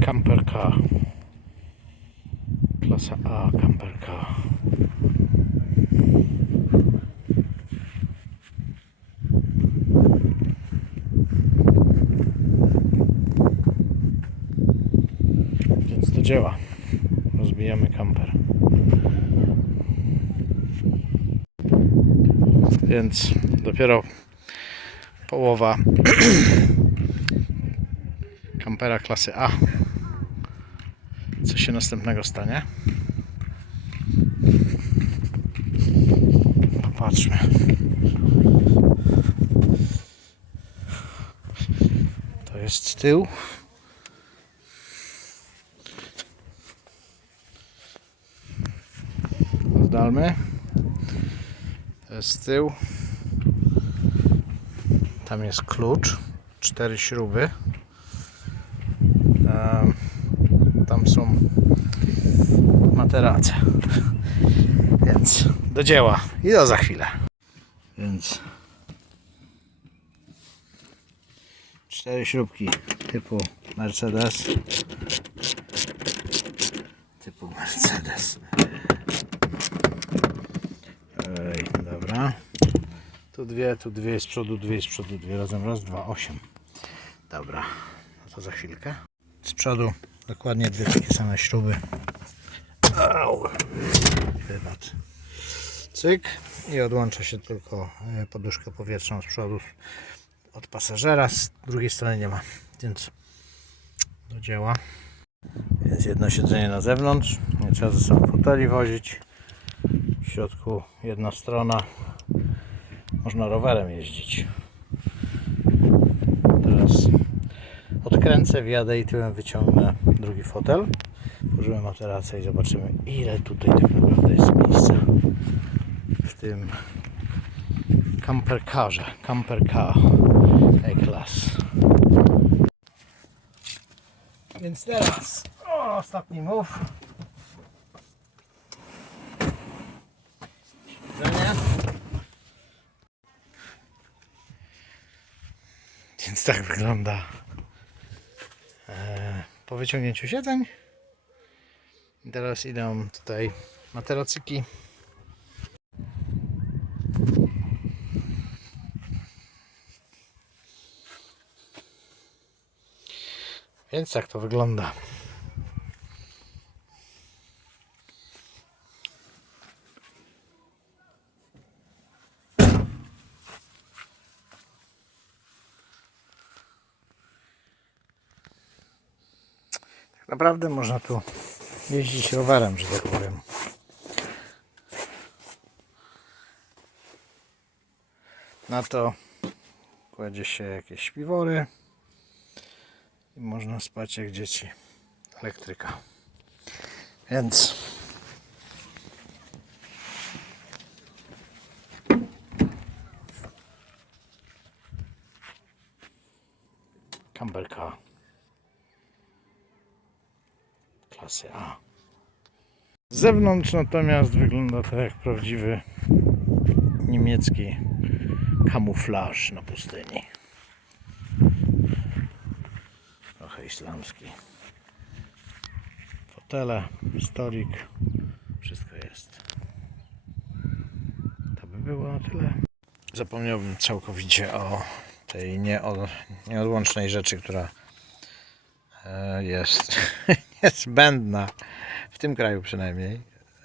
Camper K. Klasa A, Camper K. Więc do dzieła. Rozbijamy kamper. Więc dopiero połowa kampera klasy A. Co się następnego stanie? Popatrzmy. To jest tył. Oddalmy. To jest tył. Tam jest klucz. Cztery śruby. Tam są materace. Więc do dzieła. I do za chwilę. Więc cztery śrubki typu Mercedes. Typu Mercedes. Ej, dobra. Tu dwie, tu dwie z przodu, dwie z przodu, dwie razem. Raz, dwa, osiem. Dobra. No to za chwilkę. Z przodu dokładnie dwie takie same śruby. Au. Wybacz. Cyk. I odłącza się tylko e, poduszkę powietrzną z przodu od pasażera. Z drugiej strony nie ma. Więc do dzieła. Jest jedno siedzenie na zewnątrz. Nie trzeba ze sobą foteli wozić. W środku jedna strona. Można rowerem jeździć. Teraz odkręcę, wjadę i tyłem wyciągnę drugi fotel. Włożymy materację i zobaczymy ile tutaj tak naprawdę jest miejsca w tym campercarze. Camper car E-Class. Więc teraz o, ostatni move. Więc tak wygląda e, po wyciągnięciu siedzeń. Teraz idą tutaj materacyki. Więc tak to wygląda. Naprawdę można tu jeździć rowerem, że tak powiem. Na to kładzie się jakieś śpiwory i można spać jak dzieci. Elektryka. Więc Camberka klasy A. Z zewnątrz natomiast wygląda to jak prawdziwy niemiecki kamuflaż na pustyni. Trochę islamski. Fotele, stolik, wszystko jest. To by było na tyle. Zapomniałbym całkowicie o tej nieod, nieodłącznej rzeczy, która jest niezbędna w tym kraju przynajmniej,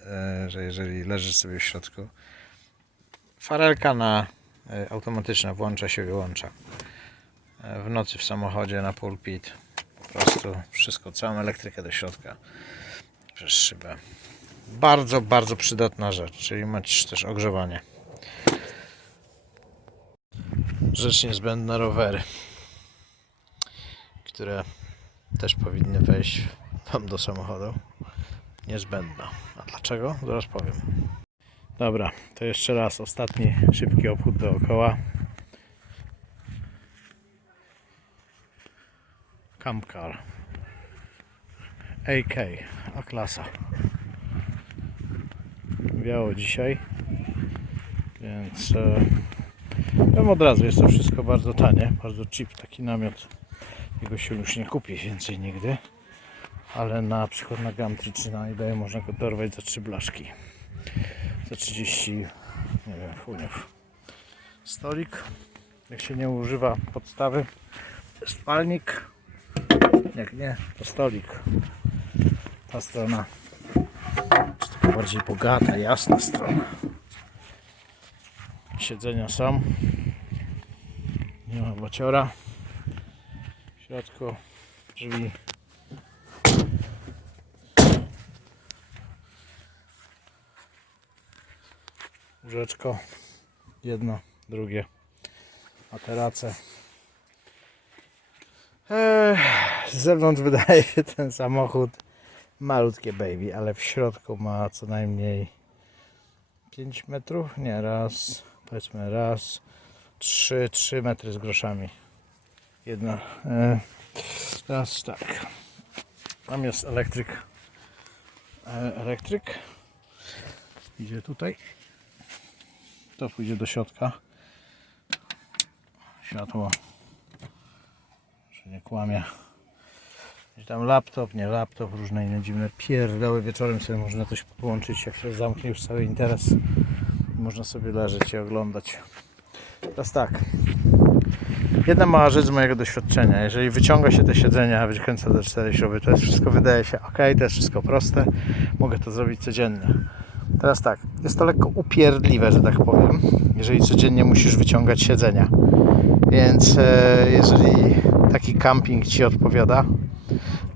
e, że jeżeli leżysz sobie w środku, farelka na e, automatyczna włącza się, wyłącza. E, W nocy w samochodzie na pulpit po prostu wszystko, całą elektrykę do środka przez szybę. Bardzo, bardzo przydatna rzecz, czyli macie też ogrzewanie. Rzecz niezbędna rowery, które też powinny wejść tam do samochodu. Niezbędna. A dlaczego? Zaraz powiem. Dobra, to jeszcze raz ostatni szybki obchód dookoła. Camp Car AK A klasa Biało dzisiaj Więc e, Wiem od razu, jest to wszystko bardzo tanie, bardzo cheap, taki namiot. Jego się już nie kupi więcej nigdy. Ale na przykład na Gumtree czy na eBay można go dorwać za 3 blaszki. Za 30, nie wiem, funiów. Stolik, jak się nie używa podstawy, spalnik, jak nie, to stolik. Ta strona jest taka bardziej bogata, jasna strona. Siedzenia są. Nie ma baciora. W środku drzwi. Łóżeczko. Jedno, drugie. Materace. Ech, z zewnątrz wydaje się ten samochód malutkie baby, ale w środku ma co najmniej 5 metrów, nie raz, powiedzmy raz, 3, 3 metry z groszami. Jedna, e, tak. Tam jest elektryk. E, elektryk. Idzie tutaj. To pójdzie do środka. Światło. Że nie kłamie. Gdzieś tam laptop, nie laptop, różne inne dziwne pierdoły. Wieczorem sobie można coś połączyć, jak się zamknie już cały interes. Można sobie leżeć i oglądać. Teraz tak. Jedna mała rzecz z mojego doświadczenia. Jeżeli wyciąga się te siedzenia, wykręca te cztery śruby, to jest wszystko wydaje się ok, to jest wszystko proste. Mogę to zrobić codziennie. Teraz tak, jest to lekko upierdliwe, że tak powiem, jeżeli codziennie musisz wyciągać siedzenia. Więc e, jeżeli taki camping Ci odpowiada,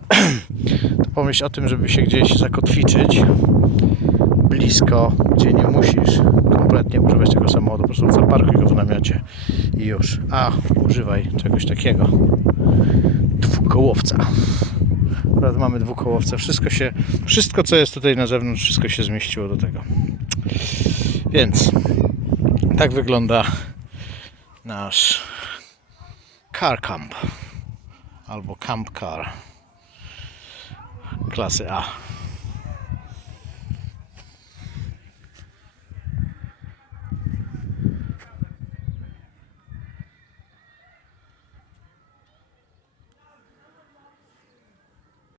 to pomyśl o tym, żeby się gdzieś zakotwiczyć blisko, gdzie nie musisz kompletnie używać tego samochodu, po prostu zaparkuj go w namiocie i już. A, używaj czegoś takiego. Dwukołowca. Akurat mamy dwukołowce. Wszystko się, wszystko co jest tutaj na zewnątrz, wszystko się zmieściło do tego. Więc tak wygląda nasz car camp albo camp car klasy A.